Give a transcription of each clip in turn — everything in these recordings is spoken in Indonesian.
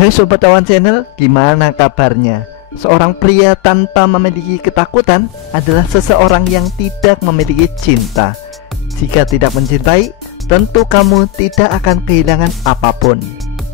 Hai Sobat Awan Channel, gimana kabarnya? Seorang pria tanpa memiliki ketakutan adalah seseorang yang tidak memiliki cinta. Jika tidak mencintai, tentu kamu tidak akan kehilangan apapun.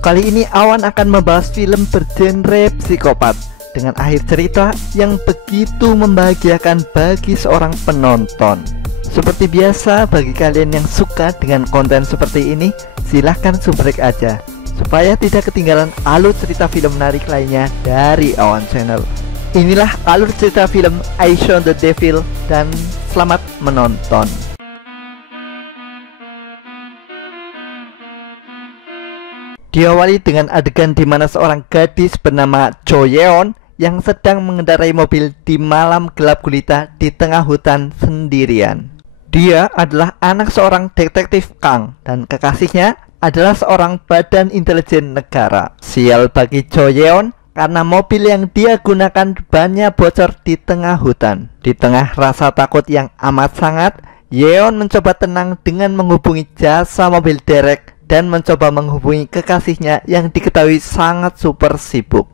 Kali ini Awan akan membahas film bergenre psikopat dengan akhir cerita yang begitu membahagiakan bagi seorang penonton. Seperti biasa, bagi kalian yang suka dengan konten seperti ini, silahkan subrek aja supaya tidak ketinggalan alur cerita film menarik lainnya dari Awan Channel. Inilah alur cerita film I Saw the Devil, dan selamat menonton. Diawali dengan adegan di mana seorang gadis bernama Jo Yeon yang sedang mengendarai mobil di malam gelap gulita di tengah hutan sendirian. Dia adalah anak seorang detektif Kang dan kekasihnya adalah seorang badan intelijen negara. Sial bagi Jo Yeon karena mobil yang dia gunakan banyak bocor di tengah hutan. Di tengah rasa takut yang amat sangat, Yeon mencoba tenang dengan menghubungi jasa mobil derek dan mencoba menghubungi kekasihnya yang diketahui sangat super sibuk.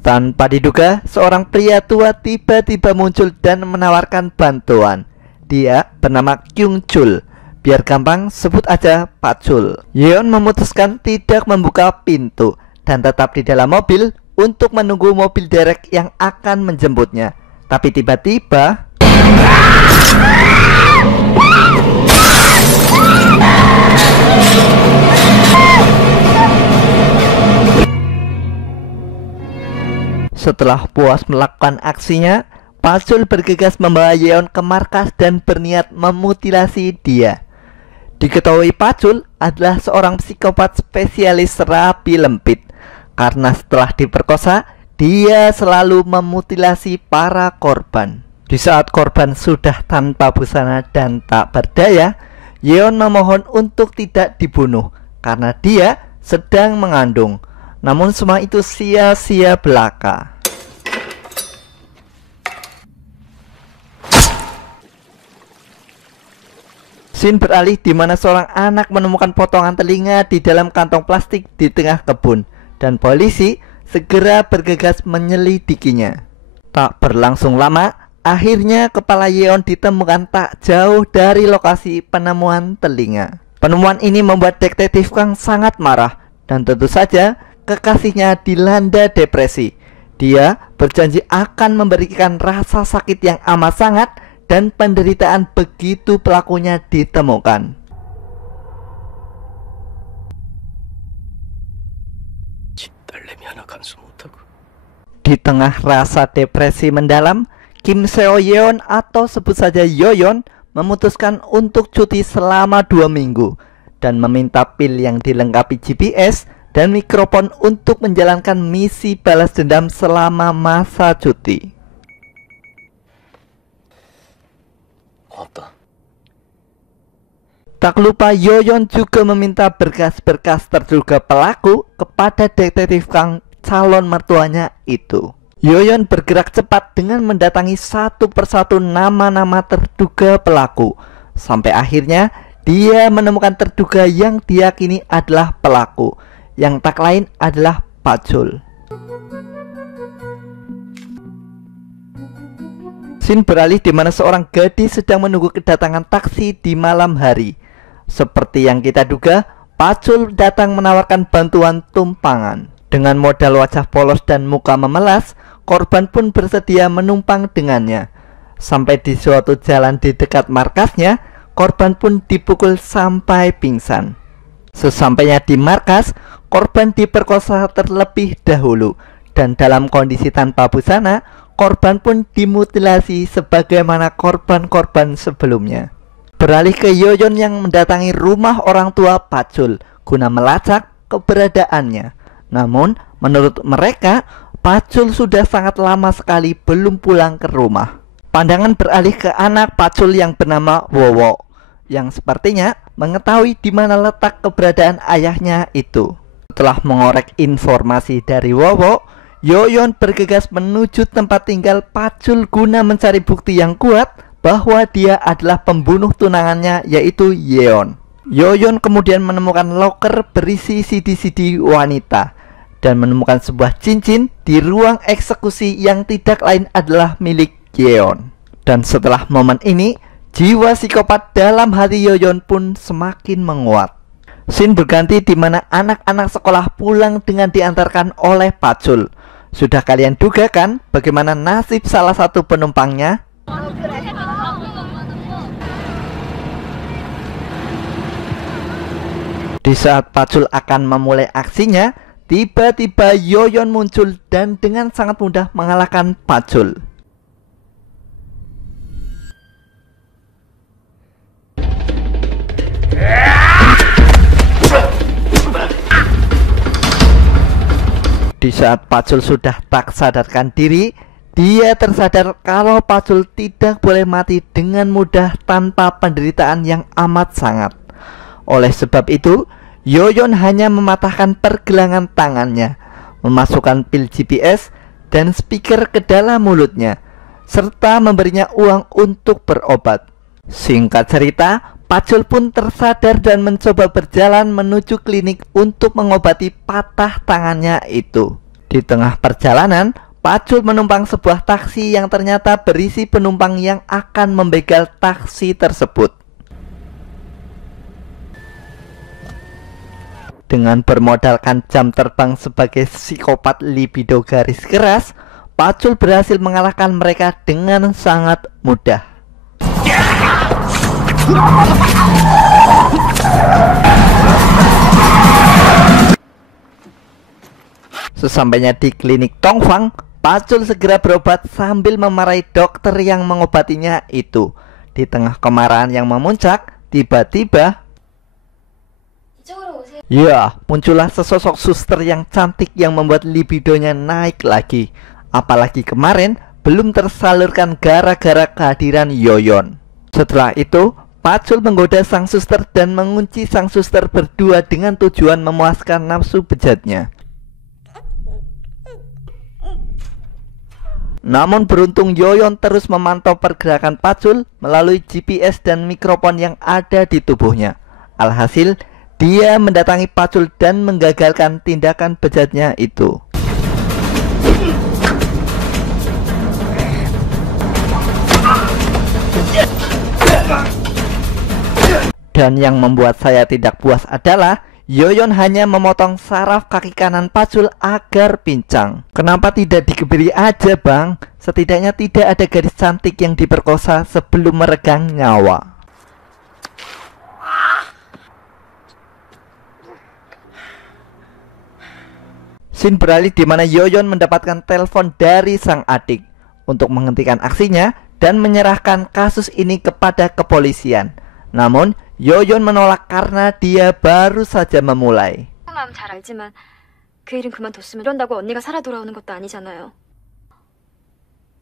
Tanpa diduga, seorang pria tua tiba-tiba muncul dan menawarkan bantuan. Dia bernama Kyung Chul. Biar gampang, sebut aja Pak Chul. Yeon memutuskan tidak membuka pintu dan tetap di dalam mobil untuk menunggu mobil derek yang akan menjemputnya. Tapi tiba-tiba setelah puas melakukan aksinya, Pak Chul bergegas membawa Yeon ke markas dan berniat memutilasi dia. Diketahui Pak Chul adalah seorang psikopat spesialis rapi lempit. Karena setelah diperkosa, dia selalu memutilasi para korban. Di saat korban sudah tanpa busana dan tak berdaya, Yeon memohon untuk tidak dibunuh karena dia sedang mengandung. Namun semua itu sia-sia belaka. Scene beralih di mana seorang anak menemukan potongan telinga di dalam kantong plastik di tengah kebun, dan polisi segera bergegas menyelidikinya. Tak berlangsung lama, akhirnya kepala Yeon ditemukan tak jauh dari lokasi penemuan telinga. Penemuan ini membuat detektif Kang sangat marah, dan tentu saja kekasihnya dilanda depresi. Dia berjanji akan memberikan rasa sakit yang amat sangat dan penderitaan begitu pelakunya ditemukan. Di tengah rasa depresi mendalam, Kim Seo Yeon atau sebut saja Yoyon memutuskan untuk cuti selama 2 minggu dan meminta pil yang dilengkapi GPS dan mikrofon untuk menjalankan misi balas dendam selama masa cuti. Tak lupa Yoyon juga meminta berkas-berkas terduga pelaku kepada detektif Kang, calon mertuanya itu. Yoyon bergerak cepat dengan mendatangi satu persatu nama-nama terduga pelaku. Sampai akhirnya dia menemukan terduga yang diyakini adalah pelaku, yang tak lain adalah Pak Chul. Scene beralih di mana seorang gadis sedang menunggu kedatangan taksi di malam hari. Seperti yang kita duga, Pak Chul datang menawarkan bantuan tumpangan. Dengan modal wajah polos dan muka memelas, korban pun bersedia menumpang dengannya. Sampai di suatu jalan di dekat markasnya, korban pun dipukul sampai pingsan. Sesampainya di markas, korban diperkosa terlebih dahulu, dan dalam kondisi tanpa busana, korban pun dimutilasi sebagaimana korban-korban sebelumnya. Beralih ke Yoyon yang mendatangi rumah orang tua Pak Chul guna melacak keberadaannya. Namun menurut mereka, Pak Chul sudah sangat lama sekali belum pulang ke rumah. Pandangan beralih ke anak Pak Chul yang bernama Wowo, yang sepertinya mengetahui di mana letak keberadaan ayahnya itu. Setelah mengorek informasi dari Wowo, Yoyon bergegas menuju tempat tinggal Pak Chul guna mencari bukti yang kuat bahwa dia adalah pembunuh tunangannya, yaitu Yeon. Yoyon kemudian menemukan loker berisi CD-CD wanita dan menemukan sebuah cincin di ruang eksekusi yang tidak lain adalah milik Yeon. Dan setelah momen ini, jiwa psikopat dalam hati Yoyon pun semakin menguat. Scene berganti di mana anak-anak sekolah pulang dengan diantarkan oleh Pacul. Sudah kalian duga kan bagaimana nasib salah satu penumpangnya? Di saat Pacul akan memulai aksinya, tiba-tiba Yoyon muncul dan dengan sangat mudah mengalahkan Pacul. Di saat Pacul sudah tak sadarkan diri, dia tersadar kalau Pacul tidak boleh mati dengan mudah tanpa penderitaan yang amat sangat. Oleh sebab itu, Yoyon hanya mematahkan pergelangan tangannya, memasukkan pil GPS dan speaker ke dalam mulutnya, serta memberinya uang untuk berobat. Singkat cerita, Pacul pun tersadar dan mencoba berjalan menuju klinik untuk mengobati patah tangannya itu. Di tengah perjalanan, Pacul menumpang sebuah taksi yang ternyata berisi penumpang yang akan membegal taksi tersebut. Dengan bermodalkan jam terbang sebagai psikopat libido garis keras, Pacul berhasil mengalahkan mereka dengan sangat mudah. Sesampainya di klinik Tongfang, Pacul segera berobat sambil memarahi dokter yang mengobatinya itu. Di tengah kemarahan yang memuncak, tiba-tiba muncullah sesosok suster yang cantik yang membuat libidonya naik lagi. Apalagi kemarin belum tersalurkan gara-gara kehadiran Yoyon. Setelah itu, Pacul menggoda sang suster dan mengunci sang suster berdua dengan tujuan memuaskan nafsu bejatnya. Namun beruntung Yoyon terus memantau pergerakan Pacul melalui GPS dan mikrofon yang ada di tubuhnya. Alhasil, dia mendatangi Pacul dan menggagalkan tindakan bejatnya itu. Dan yang membuat saya tidak puas adalah Yoyon hanya memotong saraf kaki kanan Pacul agar pincang. Kenapa tidak dikebiri aja, Bang? Setidaknya tidak ada gadis cantik yang diperkosa sebelum meregang nyawa. Scene beralih di mana Yoyon mendapatkan telepon dari sang adik untuk menghentikan aksinya dan menyerahkan kasus ini kepada kepolisian. Namun Yoyon menolak karena dia baru saja memulai. 마음 잘 알지만 그 일은 그만뒀으면 이런다고 언니가 살아 돌아오는 것도 아니잖아요.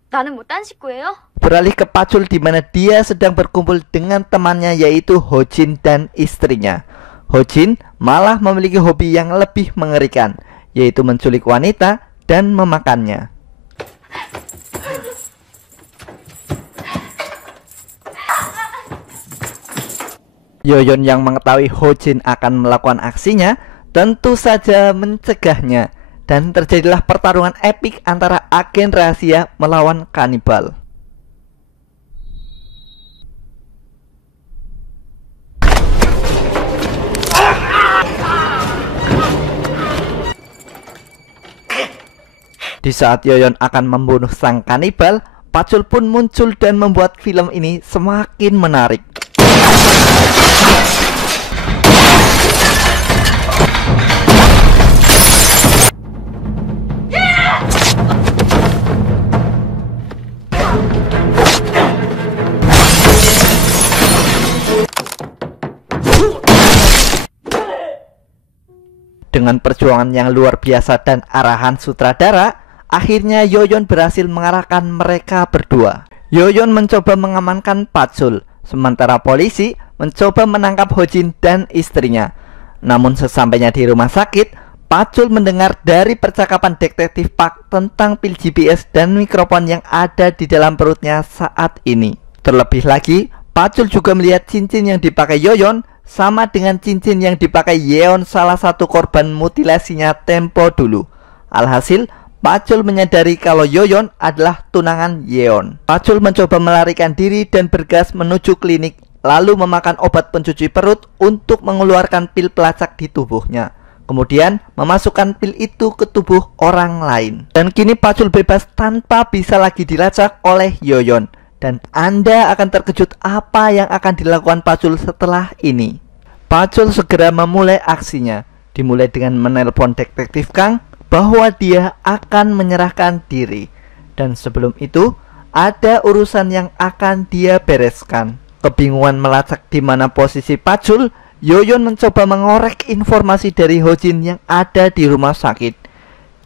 나는 뭐 딴 식구예요? Beralih ke Pacul di mana dia sedang berkumpul dengan temannya yaitu Hojin dan istrinya. Hojin malah memiliki hobi yang lebih mengerikan, yaitu menculik wanita dan memakannya. Yoyon yang mengetahui Hojin akan melakukan aksinya tentu saja mencegahnya, dan terjadilah pertarungan epik antara agen rahasia melawan kanibal. Di saat Yoyon akan membunuh sang kanibal, Pacul pun muncul dan membuat film ini semakin menarik. Dengan perjuangan yang luar biasa dan arahan sutradara, akhirnya Yoyon berhasil mengarahkan mereka berdua. Yoyon mencoba mengamankan Pacul, sementara polisi mencoba menangkap Hojin dan istrinya. Namun sesampainya di rumah sakit, Pacul mendengar dari percakapan detektif Park tentang pil GPS dan mikrofon yang ada di dalam perutnya saat ini. Terlebih lagi, Pacul juga melihat cincin yang dipakai Yoyon sama dengan cincin yang dipakai Yeon, salah satu korban mutilasinya tempo dulu. Alhasil, Pacul menyadari kalau Yoyon adalah tunangan Yeon. Pacul mencoba melarikan diri dan bergas menuju klinik, lalu memakan obat pencuci perut untuk mengeluarkan pil pelacak di tubuhnya. Kemudian memasukkan pil itu ke tubuh orang lain. Dan kini Pacul bebas tanpa bisa lagi dilacak oleh Yoyon. Dan Anda akan terkejut apa yang akan dilakukan Pacul setelah ini. Pacul segera memulai aksinya. Dimulai dengan menelpon detektif Kang bahwa dia akan menyerahkan diri. Dan sebelum itu, ada urusan yang akan dia bereskan. Kebingungan melacak di mana posisi Pacul, Yoyon mencoba mengorek informasi dari Hojin yang ada di rumah sakit.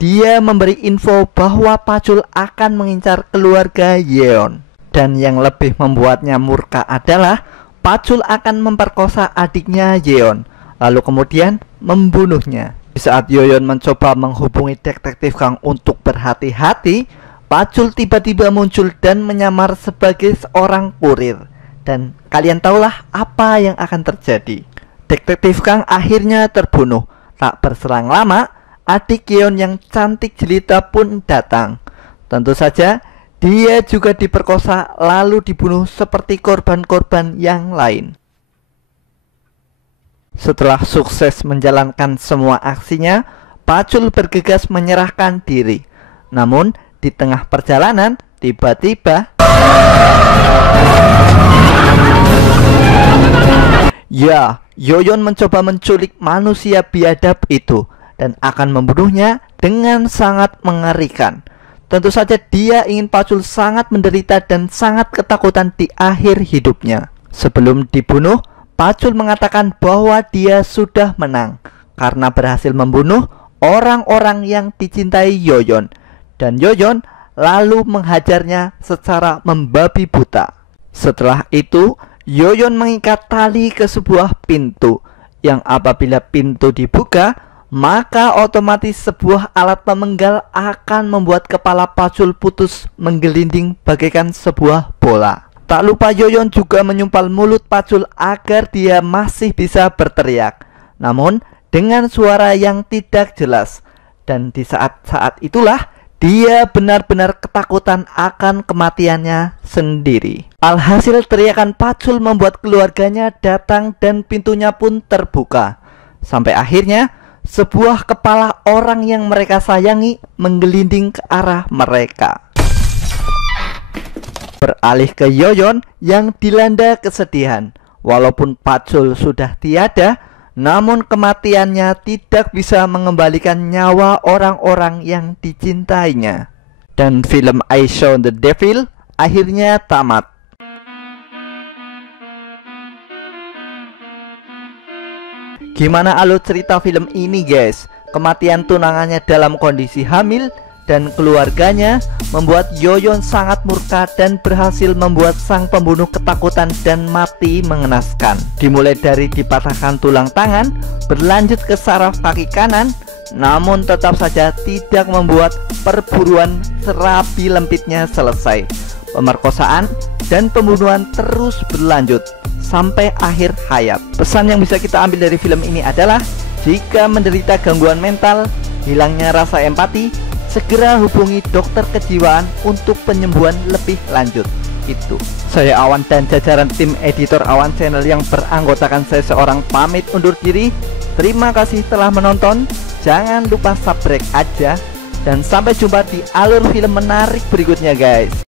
Dia memberi info bahwa Pacul akan mengincar keluarga Yeon. Dan yang lebih membuatnya murka adalah Pacul akan memperkosa adiknya Yeon, lalu kemudian membunuhnya. Di saat Yoyon mencoba menghubungi detektif Kang untuk berhati-hati, Pacul tiba-tiba muncul dan menyamar sebagai seorang kurir. Dan kalian tahulah apa yang akan terjadi. Detektif Kang akhirnya terbunuh. Tak berselang lama, adik Yeon yang cantik jelita pun datang. Tentu saja, dia juga diperkosa lalu dibunuh seperti korban-korban yang lain. Setelah sukses menjalankan semua aksinya, Pacul bergegas menyerahkan diri. Namun, di tengah perjalanan, tiba-tiba Yoyon mencoba menculik manusia biadab itu dan akan membunuhnya dengan sangat mengerikan. Tentu saja dia ingin Pacul sangat menderita dan sangat ketakutan di akhir hidupnya. Sebelum dibunuh, Pacul mengatakan bahwa dia sudah menang karena berhasil membunuh orang-orang yang dicintai Yoyon. Dan Yoyon lalu menghajarnya secara membabi buta. Setelah itu, Yoyon mengikat tali ke sebuah pintu yang apabila pintu dibuka, maka otomatis sebuah alat pemenggal akan membuat kepala Pacul putus menggelinding bagaikan sebuah bola. Tak lupa Yoyon juga menyumpal mulut Pacul agar dia masih bisa berteriak, namun dengan suara yang tidak jelas. Dan di saat-saat itulah dia benar-benar ketakutan akan kematiannya sendiri. Alhasil teriakan Pacul membuat keluarganya datang dan pintunya pun terbuka. Sampai akhirnya sebuah kepala orang yang mereka sayangi menggelinding ke arah mereka. Beralih ke Yoyon yang dilanda kesedihan. Walaupun Pacul sudah tiada, namun kematiannya tidak bisa mengembalikan nyawa orang-orang yang dicintainya. Dan film I Saw the Devil akhirnya tamat. Gimana alur cerita film ini guys? Kematian tunangannya dalam kondisi hamil dan keluarganya membuat Yoyon sangat murka dan berhasil membuat sang pembunuh ketakutan dan mati mengenaskan. Dimulai dari dipatahkan tulang tangan, berlanjut ke saraf kaki kanan, namun tetap saja tidak membuat perburuan serapi lempitnya selesai. Pemerkosaan dan pembunuhan terus berlanjut sampai akhir hayat. Pesan yang bisa kita ambil dari film ini adalah jika menderita gangguan mental, hilangnya rasa empati, segera hubungi dokter kejiwaan untuk penyembuhan lebih lanjut. Itu saya Awan dan jajaran tim editor Awan Channel yang beranggotakan saya seorang pamit undur diri. Terima kasih telah menonton. Jangan lupa subscribe aja. Dan sampai jumpa di alur film menarik berikutnya guys.